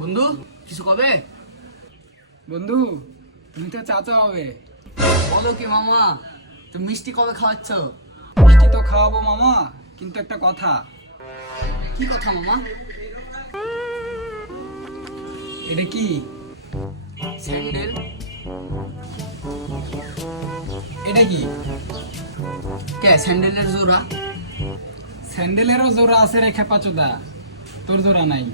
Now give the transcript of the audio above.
বন্ধু কিছু কবে? বন্ধু তুমি তো চাচা হবে। বলো কি মামা, তুমি মিষ্টি কবে খাওয়াচ্ছ? মিষ্টি তো খাওয়াবো মামা, কিন্তু একটা কথা। কি কথা মামা? এটা কি? স্যান্ডেল। এটা কি? কে স্যান্ডেলের জোড়া? স্যান্ডেলেরও জোড়া আছে রে খেপাচোদা, তোর জোড়া নাই।